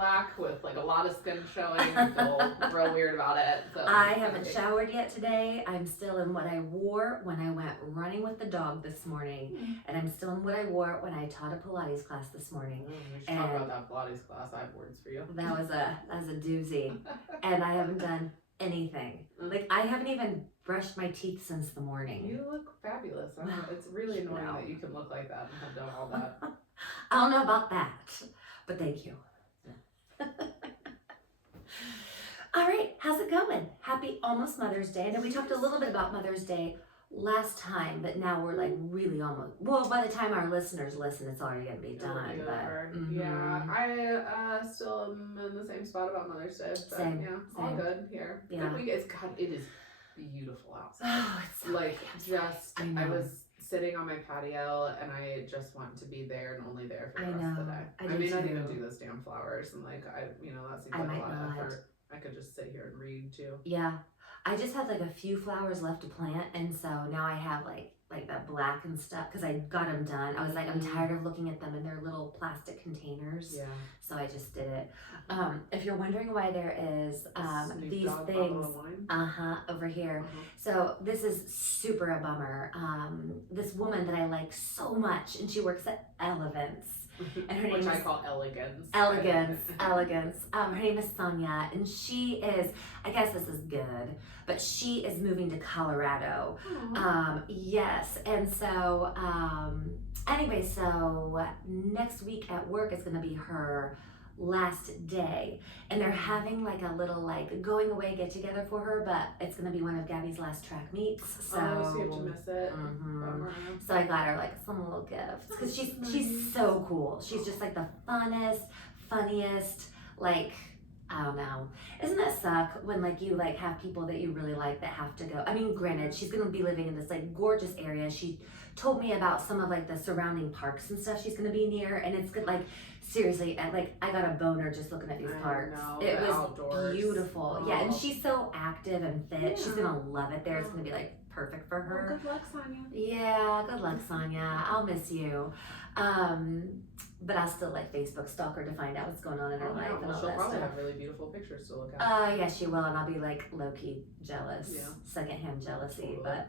black with like a lot of skin showing. I feel real weird about it. So I haven't showered yet today. I'm still in what I wore when I went running with the dog this morning, and I'm still in what I wore when I taught a Pilates class this morning. We should talk about that Pilates class. I have words for you. That was a doozy, and I haven't done anything. Like I haven't even brushed my teeth since the morning. You look fabulous. I don't know. It's really annoying that you can look like that and have done all that. I don't know about that, but thank you. All right, how's it going? Happy almost Mother's Day. I know we talked a little bit about Mother's Day last time, but now we're like really almost. Well, by the time our listeners listen, it's already gonna be done. But yeah, I still am in the same spot about Mother's Day. But same. All good here. Yeah. Good week. It is beautiful outside. Oh, it's so like just. I was sitting on my patio and I just want to be there and only there for the rest of the day. I mean, I need to do those damn flowers and like that seems like a lot of effort. I could just sit here and read too. Yeah. I just had like a few flowers left to plant, and so now I have like that black and stuff because I got them done. I was like, I'm tired of looking at them in their little plastic containers. Yeah. So I just did it. If you're wondering why there is these things over here. So this is super a bummer. This woman that I like so much, and she works at Elevance. And her name I call elegance. Elegance. Her name is Sonia, and she is, I guess this is good, but she is moving to Colorado. Yes, and so, anyway, so next week at work is going to be her last day, and they're having like a little like going away get together for her, but it's going to be one of Gabby's last track meets, so you have to miss it. So I got her like some little gifts because she's so cool. She's just like the funniest, like, I don't know. Isn't that suck when like you like have people that you really like that have to go? I mean, granted, she's gonna be living in this like gorgeous area. She told me about some of like the surrounding parks and stuff she's gonna be near, and it's good. Like seriously, I got a boner just looking at these parks. It was outdoors. Beautiful. Yeah, and she's so active and fit. Yeah. She's gonna love it there. It's gonna be like perfect for her. Well, good luck, Sonia. Yeah, good luck, Sonia. I'll miss you. But I'll still like Facebook stalk her to find out what's going on in her life. Well, she'll probably have really beautiful pictures to look at. Yeah, she will, and I'll be like low-key jealous, secondhand jealousy. Totally. But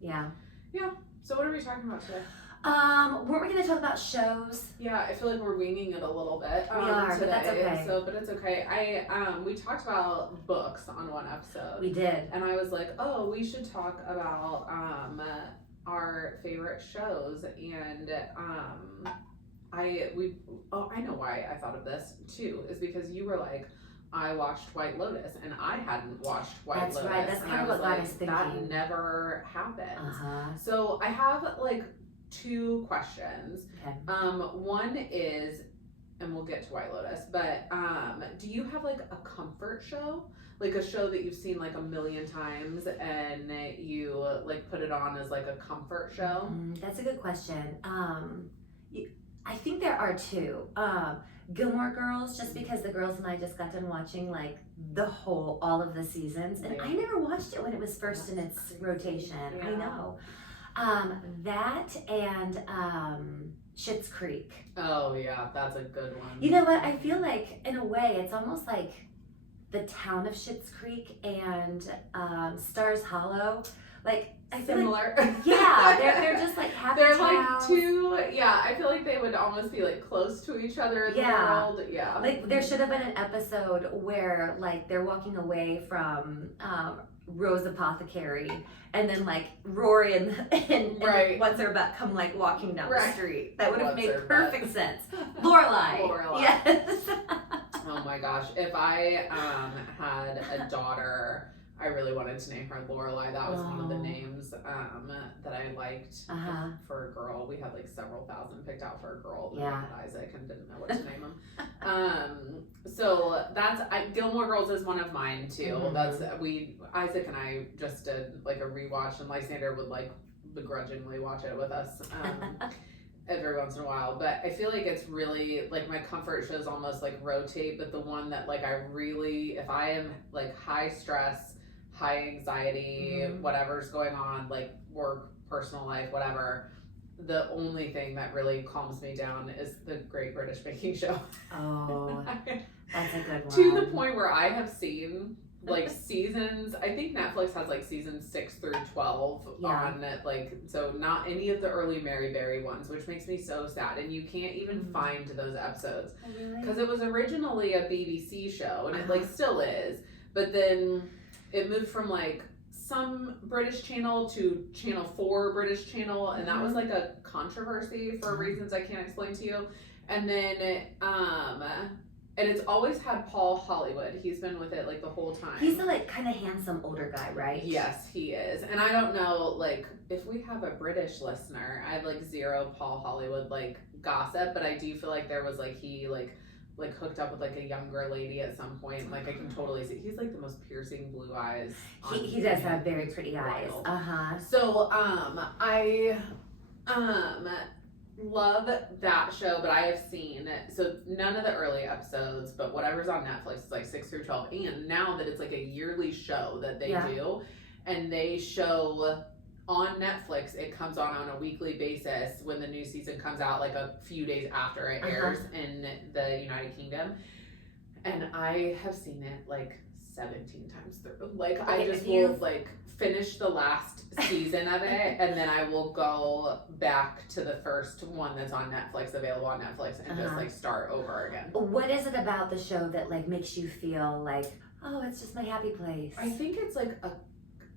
yeah. So what are we talking about today? Weren't we going to talk about shows? Yeah, I feel like we're winging it a little bit. We are, today, but that's okay. But it's okay. We talked about books on one episode. We did, and I was like, oh, we should talk about our favorite shows, and I know why I thought of this too, is because you were like, I watched White Lotus, and I hadn't watched White Lotus. That's right. That's kind of what got us thinking. That never happened. So I have like two questions. Okay. One is, and we'll get to White Lotus, but do you have like a comfort show? Like a show that you've seen like a million times and you like put it on as like a comfort show? That's a good question. I think there are two. Gilmore Girls, just because the girls and I just got done watching like all of the seasons, and I never watched it when it was first in its rotation. Yeah. I know. That and Schitt's Creek. Oh yeah, that's a good one. You know what? I feel like in a way it's almost like the town of Schitt's Creek and Stars Hollow. Like I feel similar. Like, yeah, they're just like happy They're towns. Like two. Yeah, I feel like they would almost be like close to each other in the world. Yeah. Like there should have been an episode where like they're walking away from Rose Apothecary, and then like Rory and what's her butt come like walking down the street. That would have made perfect sense. Lorelai. Yes. Oh my gosh, if I had a daughter, I really wanted to name her Lorelai. That was one of the names that I liked for a girl. We had like several thousand picked out for a girl. Yeah. Isaac and didn't know what to name him. So that's Gilmore Girls is one of mine too. That's Isaac and I just did like a rewatch, and Lysander would like begrudgingly watch it with us. Every once in a while, but I feel like it's really like my comfort shows almost like rotate, but the one that like I really, if I am like high stress, high anxiety, whatever's going on, like work, personal life, whatever, the only thing that really calms me down is the Great British Baking Show. Oh, That's a good one. To the point where I have seen like seasons, I think Netflix has like seasons 6 through 12 on like, so not any of the early Mary Berry ones, which makes me so sad. And you can't even find those episodes because it was originally a BBC show and it like still is, but then it moved from like some British channel to Channel 4 British channel, and that was like a controversy for reasons I can't explain to you. And then and it's always had Paul Hollywood. He's been with it like the whole time. He's the like kind of handsome older guy, right? Yes, he is. And I don't know, like, if we have a British listener, I have like zero Paul Hollywood like gossip, but I do feel like there was like he like hooked up with like a younger lady at some point. Like I can totally see he's like the most piercing blue eyes. He does have very pretty eyes. So I love that show, but I have seen so none of the early episodes, but whatever's on Netflix is like 6 through 12. And now that it's like a yearly show that they do, and they show on Netflix, it comes on a weekly basis when the new season comes out, like a few days after it airs in the United Kingdom. And I have seen it like 17 times through. Like I just will like finish the last season of it and then I will go back to the first one that's on Netflix, available on Netflix, and just like start over again. What is it about the show that like makes you feel like, oh, it's just my happy place? I think it's like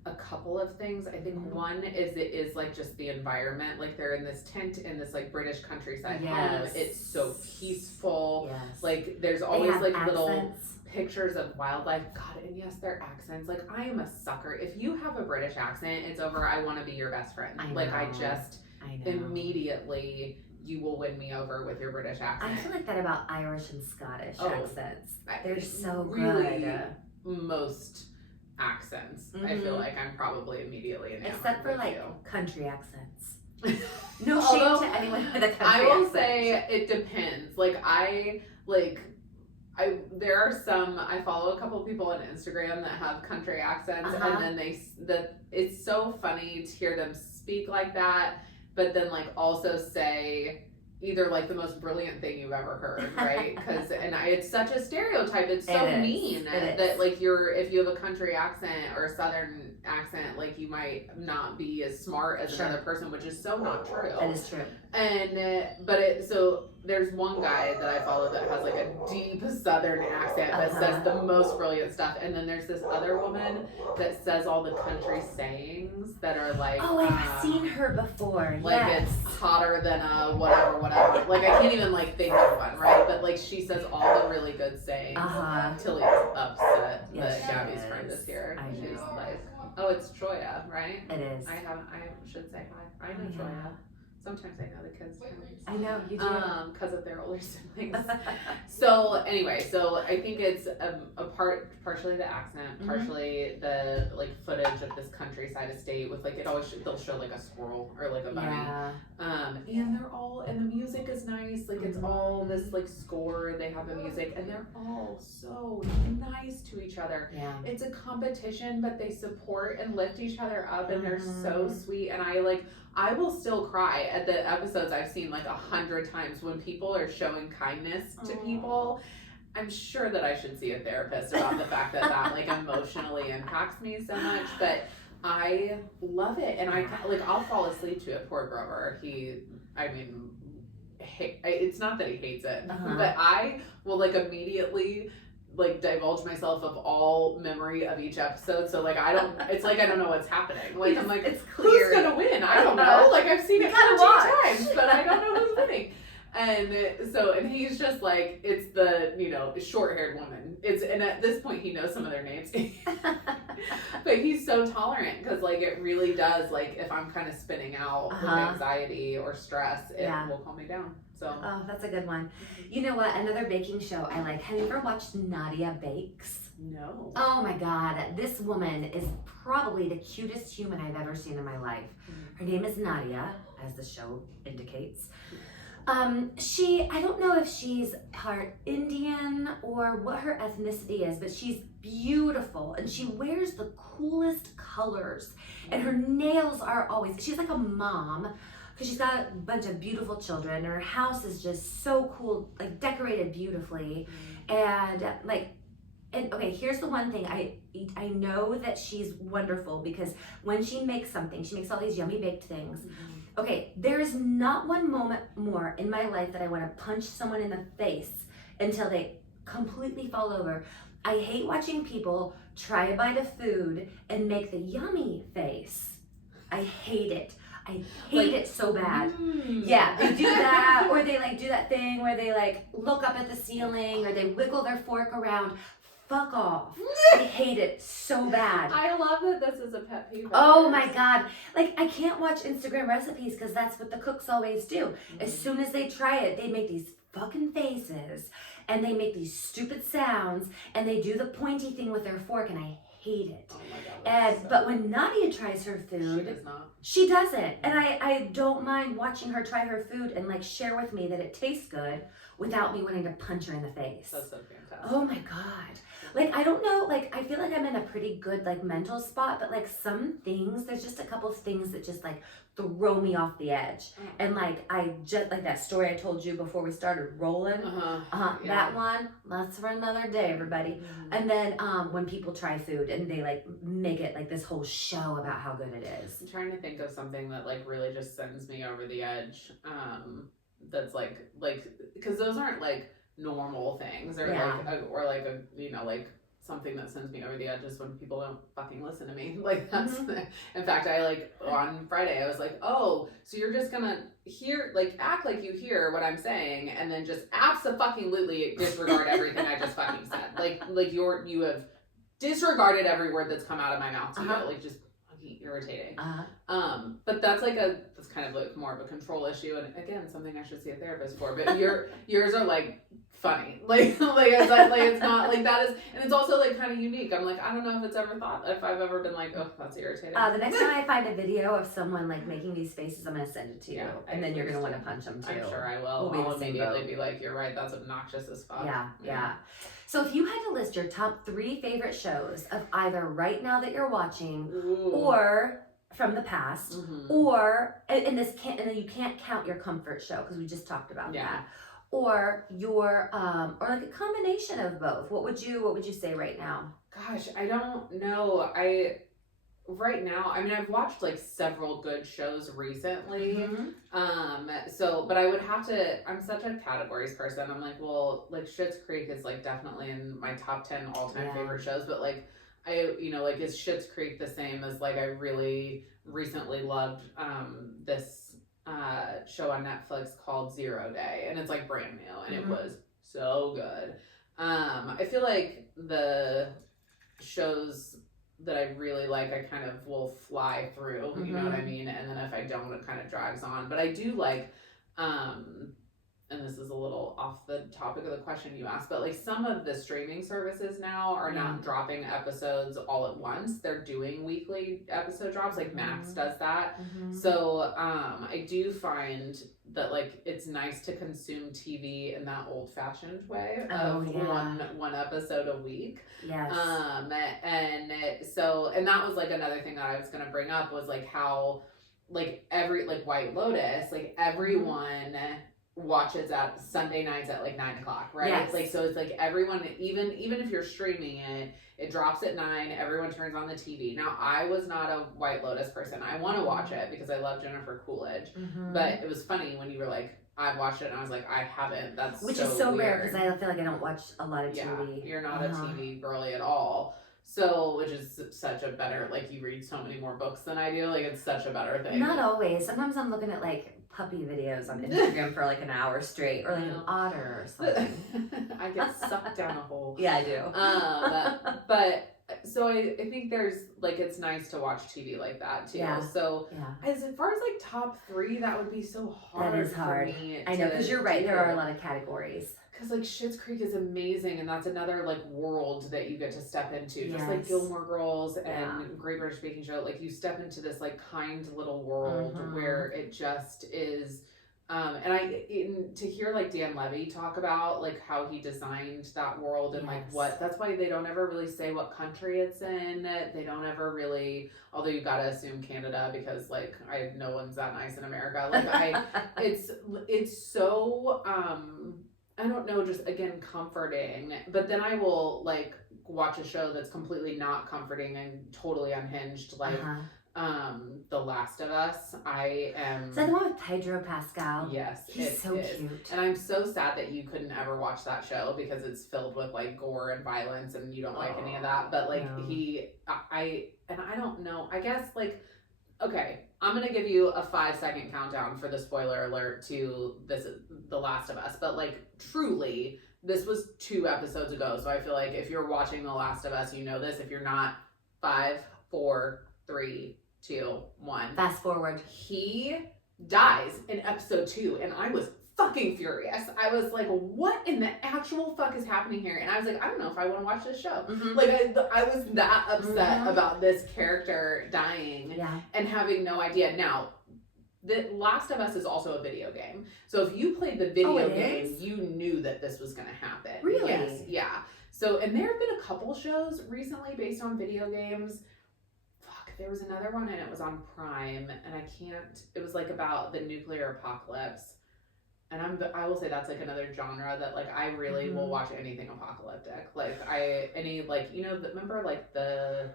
a couple of things. I think one is it is like just the environment. Like they're in this tent in this like British countryside home. It's so peaceful. Like there's always like little pictures of wildlife. God, and yes, their accents. Like I am a sucker. If you have a British accent, it's over. I want to be your best friend. I just immediately you will win me over with your British accent. I feel like that about Irish and Scottish accents. They're so really good. Most accents. I feel like I'm probably immediately enamored. Except for like you. Country accents. No shame to anyone with a country accent. I will say it depends. There are some, I follow a couple people on Instagram that have country accents and then it's so funny to hear them speak like that, but then like also say either like the most brilliant thing you've ever heard, right? Because it's such a stereotype. It's so mean that like if you have a country accent or a southern accent, like you might not be as smart as another person, which is so not true. That is true. And so there's one guy that I follow that has like a deep southern accent that says the most brilliant stuff, and then there's this other woman that says all the country sayings that are like, oh, I've seen her before. Like it's hotter than a whatever. Like I can't even like think of one, right? But like she says all the really good sayings. Tilly's upset that Gabby's friend is here. She's like, oh, it's Troya, right? It is. I should say hi. I know Troya. Sometimes I know the kids' names. I know, you do. Because of their older siblings. So anyway, so I think it's partially the accent, partially the like footage of this countryside estate with like they'll show like a squirrel or like a bunny. And the music is nice. Like it's all this like score. They have the music and they're all so nice to each other. Yeah. It's a competition, but they support and lift each other up, and they're so sweet. And I will still cry at the episodes I've seen like 100 times when people are showing kindness to people. I'm sure that I should see a therapist about the fact that like emotionally impacts me so much, but I love it. And I'll fall asleep to it. Poor Grover. It's not that he hates it, but I will like immediately like divulge myself of all memory of each episode, so like I don't know what's happening. Like I'm like, it's clear. Who's gonna win? I don't know. Like I've seen it 2 times, but I don't know who's winning. And he's just like, it's the short-haired woman. And at this point he knows some of their names. But he's so tolerant because like it really does, like if I'm kind of spinning out with anxiety or stress, it will calm me down. So that's a good one. You know what? Another baking show I like. Have you ever watched Nadia Bakes? No. Oh my God. This woman is probably the cutest human I've ever seen in my life. Her name is Nadia, as the show indicates. I don't know if she's part Indian or what her ethnicity is, but she's beautiful and she wears the coolest colors and her nails are always, she's like a mom because she's got a bunch of beautiful children. Her house is just so cool, like decorated beautifully. And like, and okay, here's the one thing I know that she's wonderful because when she makes something, she makes all these yummy baked things. Okay, there is not one moment more in my life that I want to punch someone in the face until they completely fall over. I hate watching people try a bite of food and make the yummy face. I hate it. I hate it so bad. Yeah, they do that, or they like do that thing where they like look up at the ceiling, or they wiggle their fork around. Fuck off. I hate it so bad. I love that this is a pet peeve. Oh my God. Like, I can't watch Instagram recipes because that's what the cooks always do. As soon as they try it, they make these fucking faces and they make these stupid sounds and they do the pointy thing with their fork, and I hate it. Oh my God. But when Nadia tries her food, she does not. She doesn't. And I don't mind watching her try her food and like share with me that it tastes good without me wanting to punch her in the face. That's so fantastic. Oh my God. Like, I don't know, like, I feel like I'm in a pretty good, like, mental spot, but, like, some things, there's just a couple of things that just, like, throw me off the edge. And, like, I just, like that story I told you before we started rolling, that one, that's for another day, everybody. And then when people try food and they, like, make it, like, this whole show about how good it is. I'm trying to think of something that, like, really just sends me over the edge, that's, like, because those aren't, like, normal things or like a you know, like something that sends me over the edge is when people don't fucking listen to me. Like that's in fact I like on Friday I was like, oh, so you're just gonna hear, like, act like you hear what I'm saying and then just abso-fucking-lutely disregard everything I just fucking said. Like you have disregarded every word that's come out of my mouth to you. Like, just fucking irritating. But that's kind of like more of a control issue, and again, something I should see a therapist for. But yours are like funny, like it's not like that is, and it's also like kind of unique. I'm like, I don't know if I've ever been like, oh, that's irritating. The next time I find a video of someone like making these faces, I'm gonna send it to you, and then you're gonna want to punch them too. I'm sure I will. I'll immediately be like, you're right, that's obnoxious as fuck. Yeah. So if you had to list your top 3 favorite shows of either right now that you're watching, or from the past, or and then you can't count your comfort show because we just talked about that, or your or like a combination of both. What would you say right now? Gosh, I don't know. Right now, I mean, I've watched like several good shows recently. But I would have to, I'm such a categories person. I'm like, well, like Schitt's Creek is like definitely in my top 10 all-time favorite shows, but like like, is Schitt's Creek the same as like I really recently loved this show on Netflix called 0 Day, and it's like brand new and it was so good. I feel like the shows that I really like, I kind of will fly through, you know what I mean? And then if I don't, it kind of drags on. But I do like, and this is a little off the topic of the question you asked, but like some of the streaming services now are not dropping episodes all at once. They're doing weekly episode drops, like Max does that. So I do find that like it's nice to consume TV in that old-fashioned way of one episode a week. Yes. And that was like another thing that I was gonna bring up was like how like White Lotus, like everyone watches at Sunday nights at like 9 o'clock, right? Yes. Like, so it's like everyone, even if you're streaming it drops at 9, everyone turns on the TV. Now, I was not a White Lotus person. I want to watch it because I love Jennifer Coolidge, but it was funny when you were like, I watched it and I was like, I haven't. Which is so rare because I feel like I don't watch a lot of TV. Yeah, you're not a TV girly at all. So, which is such a better, like, you read so many more books than I do. Like, it's such a better thing. Not always. Sometimes I'm looking at, like, puppy videos on Instagram for, like, an hour straight. Or, like, an otter or something. I get sucked down a hole. Yeah, I do. But, so I think there's, like, it's nice to watch TV like that, too. Yeah. So, as far as, like, top 3, that would be so hard. That is hard. For me. I know, because you're right. There are a lot of categories. Because, like, Schitt's Creek is amazing, and that's another, like, world that you get to step into. Just like Gilmore Girls and Great British Baking Show. Like, you step into this, like, kind little world where it just is... to hear, like, Dan Levy talk about, like, how he designed that world and, like, what... That's why they don't ever really say what country it's in. They don't ever really... Although you gotta assume Canada because, like, no one's that nice in America. Like, it's so... I don't know, just again comforting. But then I will like watch a show that's completely not comforting and totally unhinged, like The Last of Us. I am. Is that the one with Pedro Pascal? Yes, he's so cute. And I'm so sad that you couldn't ever watch that show because it's filled with like gore and violence, and you don't like any of that. But like I don't know. I guess like. Okay, I'm gonna give you a 5-second countdown for the spoiler alert to this, The Last of Us. But like, truly, this was 2 episodes ago, so I feel like if you're watching The Last of Us, you know this. If you're not, 5, 4, 3, 2, 1. Fast forward. He dies in episode 2, and I was fucking furious. I was like, what in the actual fuck is happening here? And I was like, I don't know if I want to watch this show. Like, I was that upset about this character dying and having no idea. Now, The Last of Us is also a video game. So if you played the video game, you knew that this was going to happen. Really? Yes. Yeah. So, and there have been a couple shows recently based on video games. There was another one and it was on Prime, and it was like about the nuclear apocalypse. And I will say that's like another genre that like I really will watch anything apocalyptic. Like remember like the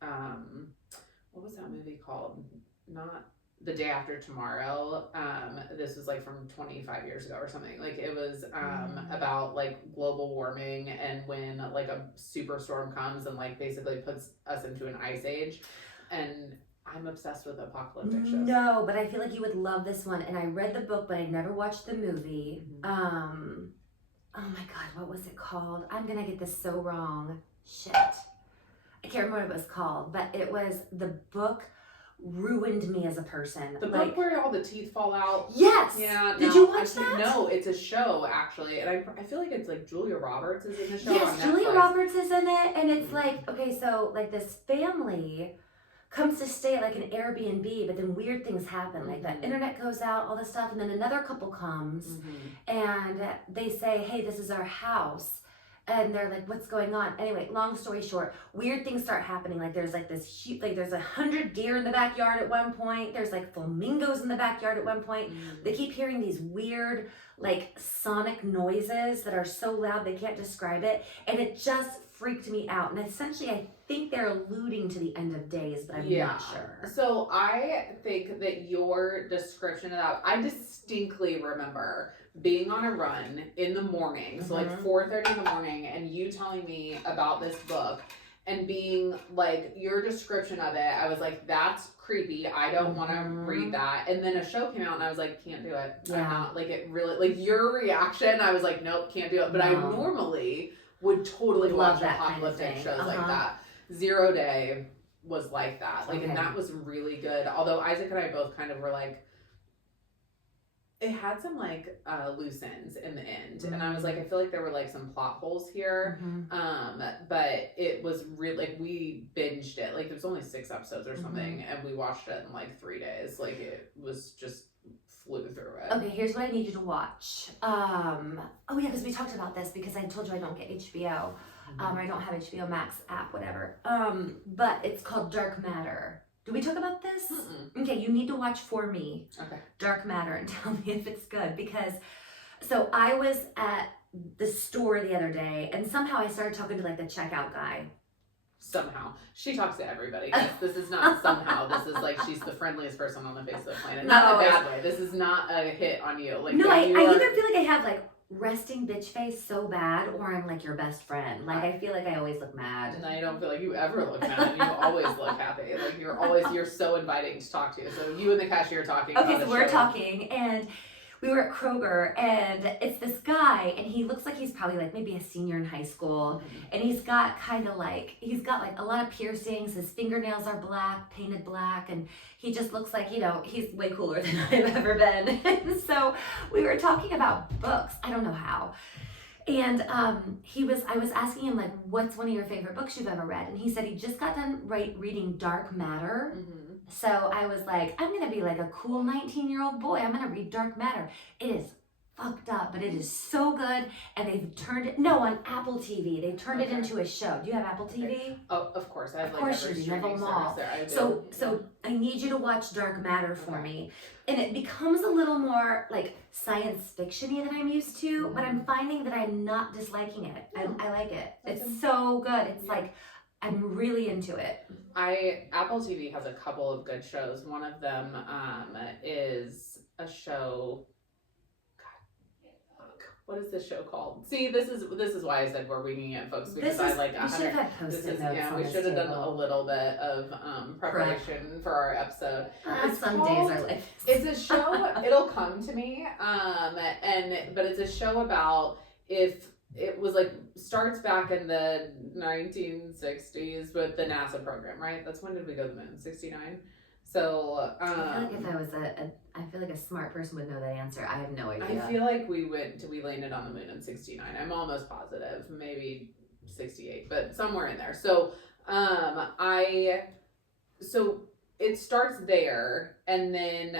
what was that movie called? Not The Day After Tomorrow. This was like from 25 years ago or something. Like it was about like global warming, and when like a superstorm comes and like basically puts us into an ice age. And I'm obsessed with apocalyptic shows. No, but I feel like you would love this one. And I read the book, but I never watched the movie. Oh my God, what was it called? I'm gonna get this so wrong. Shit. I can't remember what it was called, but it was, the book ruined me as a person. The book where all the teeth fall out. Yes. Yeah. Did you watch that? No, it's a show actually, and I feel like it's like Julia Roberts is in the show. Yes, Julia Roberts is in it, and it's like, okay, so like this family comes to stay at like an Airbnb, but then weird things happen. Like the internet goes out, all this stuff, and then another couple comes and they say, hey, this is our house. And they're like, what's going on? Anyway, long story short, weird things start happening. Like there's like this huge, like there's 100 deer in the backyard at one point. There's like flamingos in the backyard at one point. They keep hearing these weird like sonic noises that are so loud they can't describe it. And it just freaked me out. And essentially I think they're alluding to the end of days, but I'm not sure. So I think that your description of that, I distinctly remember being on a run in the morning, so like 4:30 in the morning, and you telling me about this book and being like, your description of it, I was like, that's creepy. I don't want to read that. And then a show came out and I was like, can't do it. I'm not, like, it really, like your reaction, I was like, nope, can't do it. But I normally would totally watch apocalyptic shows like that. 0 Day was like that. Like, and that was really good. Although Isaac and I both kind of were like, it had some like loose ends in the end, and I was like, I feel like there were like some plot holes here, but it was really like we binged it. Like there was only 6 episodes or something, and we watched it in like 3 days. Like it was just flew through it. Okay, here's what I need you to watch. Oh yeah, because we talked about this because I told you I don't get HBO, or I don't have HBO Max app, whatever. But it's called Dark Matter. Did we talk about this? Okay, you need to watch For Me, Dark Matter, and tell me if it's good. Because, so I was at the store the other day, and somehow I started talking to like the checkout guy. Somehow. She talks to everybody. This is not somehow. This is like she's the friendliest person on the face of the planet. Not in a bad way. This is not a hit on you. Like, no, I either feel like I have like resting bitch face so bad, or I'm like your best friend. Like I feel like I always look mad. And I don't feel like you ever look mad. You always look happy. Like you're so inviting to talk to. So you and the cashier talking. Okay, so we're talking, and we were at Kroger, and it's this guy, and he looks like he's probably like maybe a senior in high school, and he's got like a lot of piercings. His fingernails are black, painted black, and he just looks like, he's way cooler than I've ever been. And so we were talking about books. I don't know how. And I was asking him, like, what's one of your favorite books you've ever read? And he said he just got done reading Dark Matter. So I was like, I'm going to be like a cool 19-year-old boy. I'm going to read Dark Matter. It is fucked up, but it is so good. And they've turned it, no, on Apple TV. They've turned it into a show. Do you have Apple TV? Oh, of course. I have Of course every you do. You have streaming them all. service there. I do. So I need you to watch Dark Matter for me. And it becomes a little more like science fiction-y than I'm used to, but I'm finding that I'm not disliking it. I like it. It's so good. It's like, I'm really into it. Apple TV has a couple of good shows. One of them is a show. What is this show called? See, this is why I said we're winging it, folks, because I like. We should have posted notes. Yeah, we should have done a little bit of preparation for our episode. Some days are like. It's a show. It'll come to me. But it's a show about if it was like starts back in the 1960s with the NASA program, right? That's when did we go to the moon? 69. So I feel like if I was I feel like a smart person would know that answer. I have no idea. I feel like we landed on the moon in 69. I'm almost positive, maybe 68, but somewhere in there. So so it starts there, and then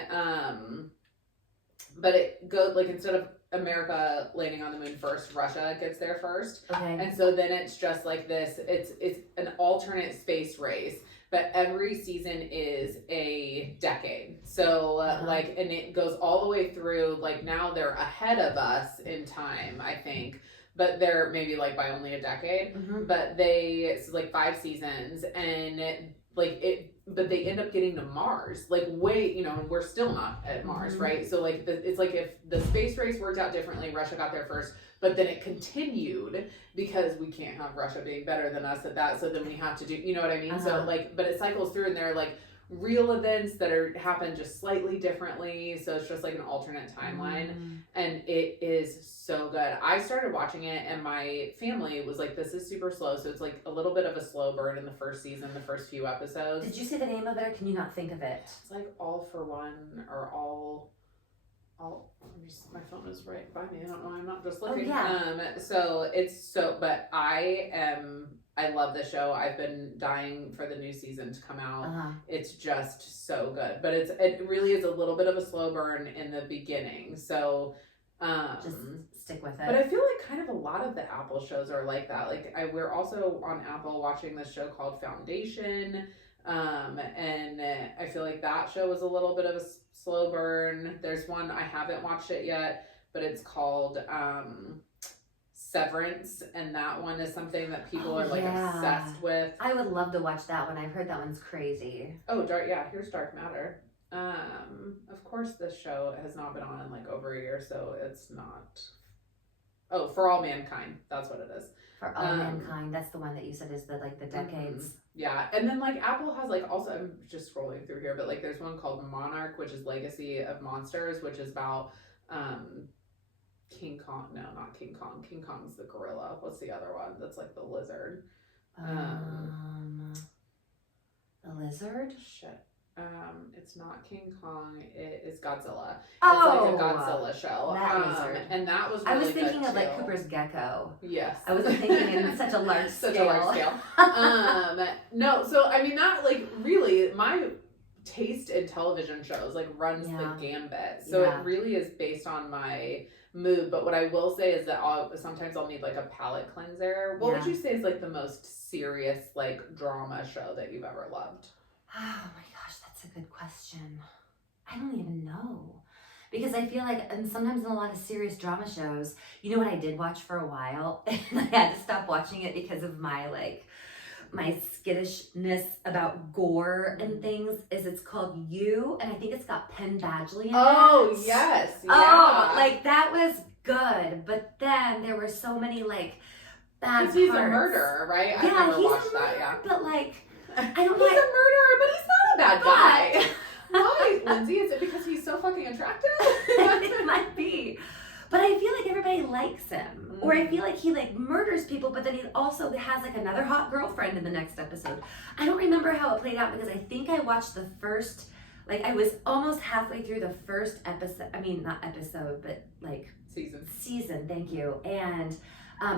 but it goes like instead of America landing on the moon first, Russia gets there first. Okay. And so then it's just like this. It's an alternate space race. But every season is a decade. So, and it goes all the way through, like, now they're ahead of us in time, I think. But they're maybe, like, by only a decade. Mm-hmm. But it's, like, 5 seasons. And, but they end up getting to Mars. Like, and we're still not at Mars, mm-hmm. right? So, like, it's like if the space race worked out differently, Russia got there first. But then it continued because we can't have Russia being better than us at that. So then we have to do, you know what I mean? So but it cycles through, and there are like real events that happen just slightly differently. So it's just like an alternate timeline. And it is so good. I started watching it, and my family was like, this is super slow. So it's like a little bit of a slow burn in the first season, the first few episodes. Did you say the name of it, or can you not think of it? It's like All for One or All. My phone is right by me. I don't know. I'm not just looking. So it's but I love the show. I've been dying for the new season to come out. It's just so good. But it really is a little bit of a slow burn in the beginning. So just stick with it. But I feel like kind of a lot of the Apple shows are like that. Like we're also on Apple watching this show called Foundation. And I feel like that show was a little bit of a slow burn. There's one, I haven't watched it yet, but it's called Severance, and that one is something that people are like obsessed with. I would love to watch that one. I've heard that one's crazy. Oh, here's Dark Matter. Of course this show has not been on in like over a year, so it's not. Oh, For All Mankind. That's what it is. For All Mankind. That's the one that you said is the decades. Mm-hmm. Yeah. And then like Apple has like also, I'm just scrolling through here, but like there's one called Monarch, which is Legacy of Monsters, which is about King Kong. No, not King Kong. King Kong's the gorilla. What's the other one? That's like the lizard. The lizard? Shit. It's not King Kong. It is Godzilla. Oh, it's like a Godzilla show. And that was really I was thinking good of like Cooper's Gecko. Yes. I wasn't thinking in such a large scale. No, so I mean that like really my taste in television shows like runs the gambit. So it really is based on my mood. But what I will say is that sometimes I'll need like a palate cleanser. What would you say is like the most serious like drama show that you've ever loved? Oh my gosh, that's a good question. I don't even know. Because I feel like, and sometimes in a lot of serious drama shows, you know what I did watch for a while? And I had to stop watching it because of my skittishness about gore and things, is it's called You, and I think it's got Penn Badgley in it. Oh, yes. Yeah. Oh, like that was good. But then there were so many like bad parts. He's a murderer, right? Yeah, I never he's watched a murderer, that, yeah. But like, I don't He's a murderer, but he's not a bad guy. Why, Lindsay? Is it because he's so fucking attractive? It might be. But I feel like everybody likes him. Or I feel like he like murders people, but then he also has like another hot girlfriend in the next episode. I don't remember how it played out because I think I watched the first, like I was almost halfway through the first episode. I mean, not episode, but like Season, thank you. And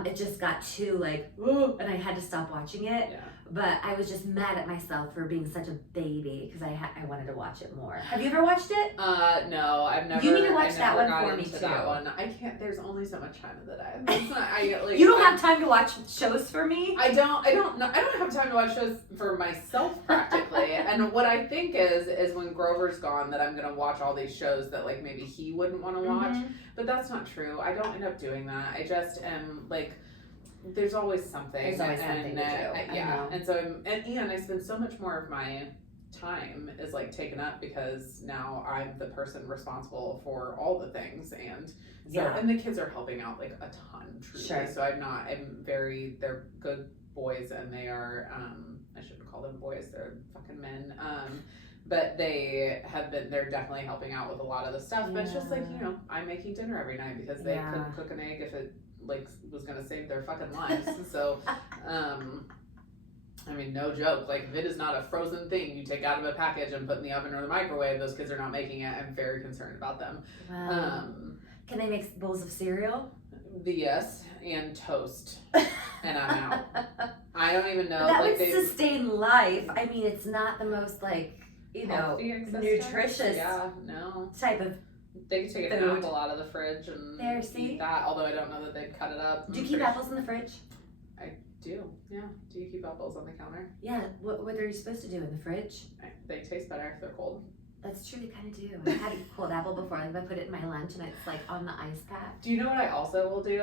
it just got too like, ooh, and I had to stop watching it. Yeah. But I was just mad at myself for being such a baby because I wanted to watch it more. Have you ever watched it? No, I've never. You need to watch that one for me too. That one. I can't. There's only so much time in the day. It's not, you don't have time to watch shows for me. I don't have time to watch shows for myself practically. And what I think is when Grover's gone, that I'm gonna watch all these shows that like maybe he wouldn't want to watch. But that's not true. I don't end up doing that. I just am like. There's always something. There's always something to do. Yeah, and so and I spend so much more of my time is like taken up because now I'm the person responsible for all the things, and so and the kids are helping out like a ton, truly. Sure. So they're good boys, and they are I shouldn't call them boys, they're fucking men. But they're definitely helping out with a lot of the stuff. But it's just like, you know, I'm making dinner every night because they couldn't cook an egg if it like was gonna save their fucking lives. So I mean, no joke, like if it is not a frozen thing you take out of a package and put in the oven or the microwave, those kids are not making it. I'm very concerned about them. Wow. Can they make bowls of cereal? Yes, and toast, and I'm out. I don't even know. That would sustain life. I mean, it's not the most like, you know, nutritious type of. They can take an apple out of the fridge and eat that, although I don't know that they'd cut it up. Do you keep apples in the fridge? I do, yeah. Do you keep apples on the counter? Yeah, what are you supposed to do in the fridge? They taste better if they're cold. That's true, they kind of do. I had a cold apple before, like I put it in my lunch and it's like on the ice pack. Do you know what I also will do?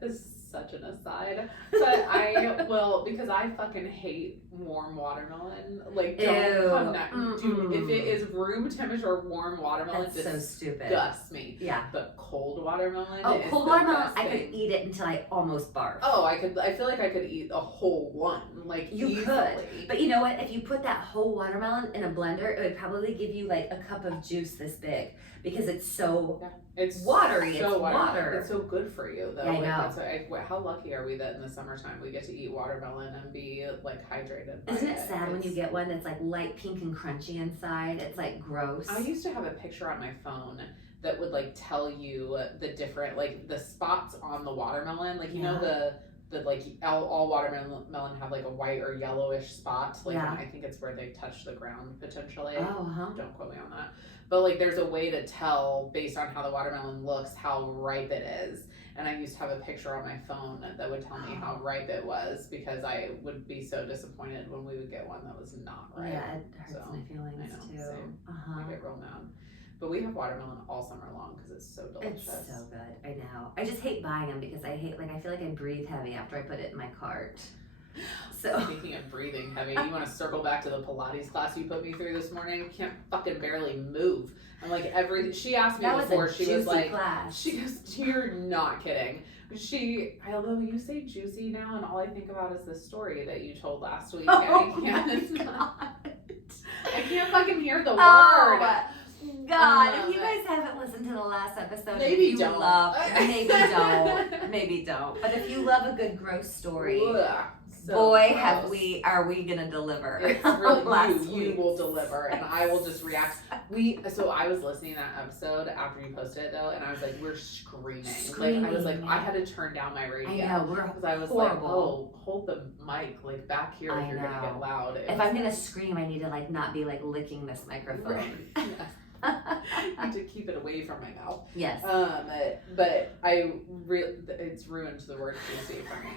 This is such an aside, but I will, because I fucking hate warm watermelon. Like, don't dude, if it is room temperature warm watermelon, that's so stupid. Disgusts me. Yeah. But cold watermelon. Oh, cold watermelon, I could eat it until I almost barf. Oh, I feel like I could eat a whole one, like you easily. Could. But you know what? If you put that whole watermelon in a blender, it would probably give you like a cup of juice this big because it's so it's watery. So it's water. It's so good for you, though. Yeah, I know. That's how lucky are we that in the summertime we get to eat watermelon and be like hydrated? Isn't it sad when you get one that's like light pink and crunchy inside? It's like gross. I used to have a picture on my phone that would like tell you the different like the spots on the watermelon, like you know the like all watermelon have like a white or yellowish spot, like I think it's where they touch the ground potentially. Don't quote me on that, but like there's a way to tell based on how the watermelon looks how ripe it is, and I used to have a picture on my phone that would tell me how ripe it was because I would be so disappointed when we would get one that was not ripe. Yeah, it hurts my feelings too. Same. I get real mad. But we have watermelon all summer long because it's so delicious. It's so good. I know. I just hate buying them because I feel like I breathe heavy after I put it in my cart. So speaking of breathing heavy, you want to circle back to the Pilates class you put me through this morning? Can't fucking barely move. I'm like she asked me before, she was like, class. She goes, you're not kidding. Although you say juicy now, and all I think about is the story that you told last week. I can't fucking hear the word. God, if you guys haven't listened to the last episode, maybe don't. Maybe don't. But if you love a good gross story, so boy, gross. are we gonna deliver? It's really you will deliver, and I will just react. So I was listening to that episode after you posted it though, and I was like, we're screaming. Like I was like, I had to turn down my radio. I know because I was horrible. Like, oh, hold the mic like back here if you're gonna get loud. If I'm gonna scream, I need to like not be like licking this microphone. Right. I need to keep it away from my mouth. Yes. But it's ruined the word juicy for me.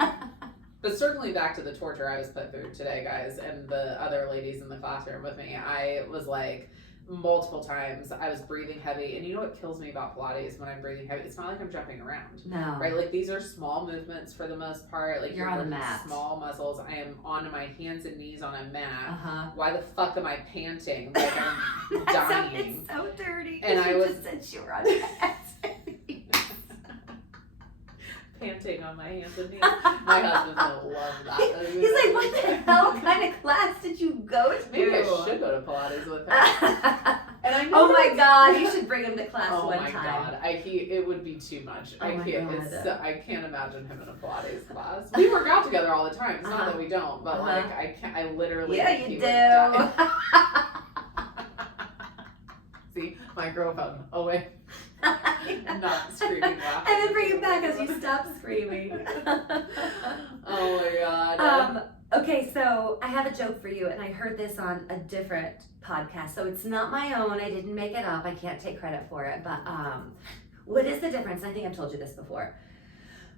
But certainly back to the torture I was put through today, guys, and the other ladies in the classroom with me. I was like, multiple times I was breathing heavy, and you know what kills me about Pilates when I'm breathing heavy? It's not like I'm jumping around. No. Right? Like these are small movements for the most part. Like you're on a mat. Small muscles. I am on my hands and knees on a mat. Why the fuck am I panting? Like I'm dying. It's so dirty. And I was just said you were on your hands and knees. Panting on my hands and knees. My husband will love that. He's like, what the hell kind of class did you go to? Maybe I should go to Pilates with him. And I know my God, you should bring him to class one time. Oh my God, it would be too much. Oh I can't imagine him in a Pilates class. We work out together all the time. It's not that we don't, but like I literally. Yeah, you do. See, microphone. Oh wait. Not screaming laughing. And then bring it back as you stop screaming. Oh my god. Okay, so I have a joke for you, and I heard this on a different podcast. So it's not my own. I didn't make it up. I can't take credit for it. But what is the difference? I think I've told you this before.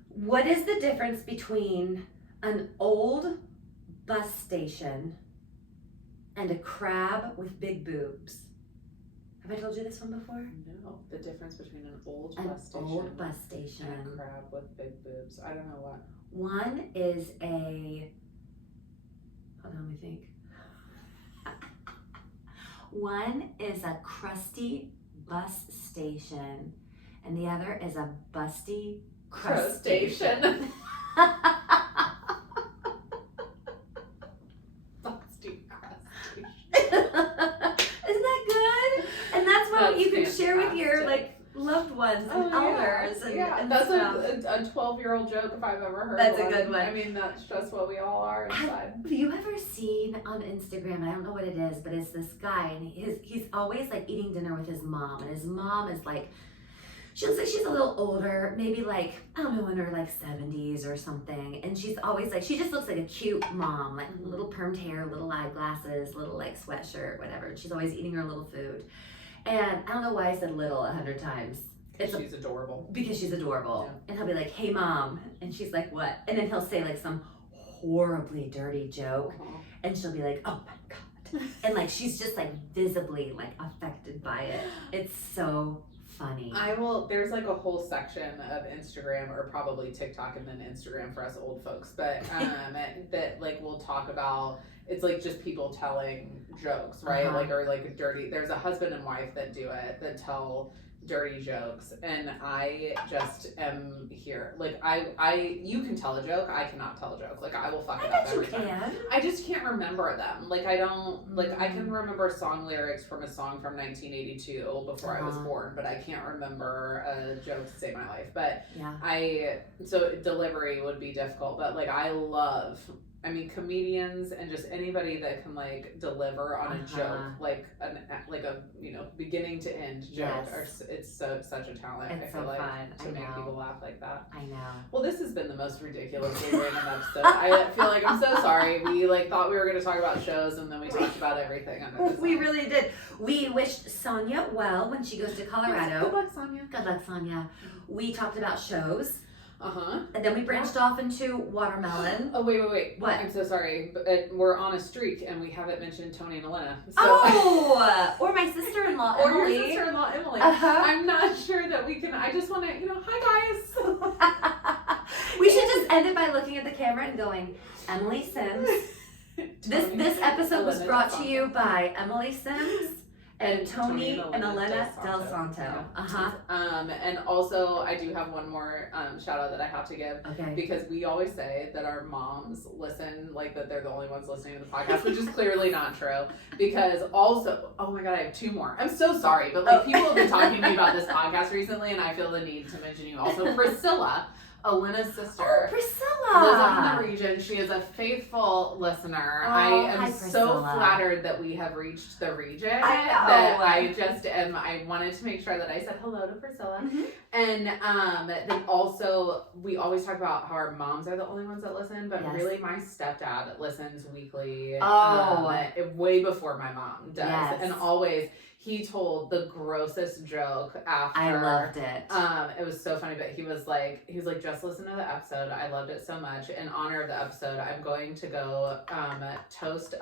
What is the difference between an old bus station and a crab with big boobs? Have I told you this one before? No. The difference between an old An bus station old bus station. and a crab with big boobs. I don't know what. One is a, hold on, let me think. One is a crusty bus station, and the other is a busty Crustation. Busty crustation. Isn't that good? And that's what That's you can share with your fantastic. loved ones and elders. And that's stuff. a 12-year-old joke if I've ever heard That's one. a good one. I mean, that's just what we all are inside. Have you ever seen on Instagram, I don't know what it is, but it's this guy, and he's always like eating dinner with his mom, and his mom is like, she looks like she's a little older, maybe like, I don't know, in her like 70s or something. And she's always like, she just looks like a cute mom, like little permed hair, little eyeglasses, little like sweatshirt, whatever. And she's always eating her little food. And I don't know why I said little 100 times. She's adorable. Because she's adorable. Yeah. And he'll be like, hey mom. And she's like, what? And then he'll say like some horribly dirty joke. And she'll be like, oh my God. And like, she's just like visibly like affected by it. It's so funny. There's like a whole section of Instagram, or probably TikTok and then Instagram for us old folks, but that like we'll talk about, it's like just people telling jokes, right? Like, or like there's a husband and wife that do it, that tell dirty jokes, and I just am here. Like you can tell a joke, I cannot tell a joke. Like I will fuck it up every time. I just can't remember them. Like I don't, like I can remember song lyrics from a song from 1982 before I was born, but I can't remember a joke to save my life. But so delivery would be difficult, but like I mean, comedians and just anybody that can like deliver on a joke, like a beginning to end joke. It's such a talent. It's I feel so like fun. to make people laugh like that. I know. Well, this has been the most ridiculously random episode. I feel like I'm so sorry. We like thought we were going to talk about shows, and then we talked about everything. We really did. We wished Sonia well when she goes to Colorado. Good luck, Sonia. Good luck, Sonia. We talked about shows. And then we branched off into watermelon. Oh, wait. What? I'm so sorry. But we're on a streak, and we haven't mentioned Tony and Elena. So. Or my sister-in-law, Or Emily. your sister-in-law, Emily. I'm not sure that we can. I just want to, hi, guys. We should just end it by looking at the camera and going, Emily Sims. This episode was brought to you by Emily Sims. And Tony and Elena Del Santo. And also, I do have one more shout out that I have to give. Okay. Because we always say that our moms listen, like that they're the only ones listening to the podcast, which is clearly not true. Because also, oh my God, I have two more. I'm so sorry, but like people have been talking to me about this podcast recently, and I feel the need to mention you also. Priscilla, Elena's sister. Oh, Priscilla! Lives up in the region. She is a faithful listener. I am so flattered that we have reached the region. I wanted to make sure that I said hello to Priscilla. And then also, we always talk about how our moms are the only ones that listen, but really my stepdad listens weekly. Way before my mom does. And always, he told the grossest joke after. I loved it. It was so funny, but he was like, just listen to the episode. I loved it so much. In honor of the episode, I'm going to go toast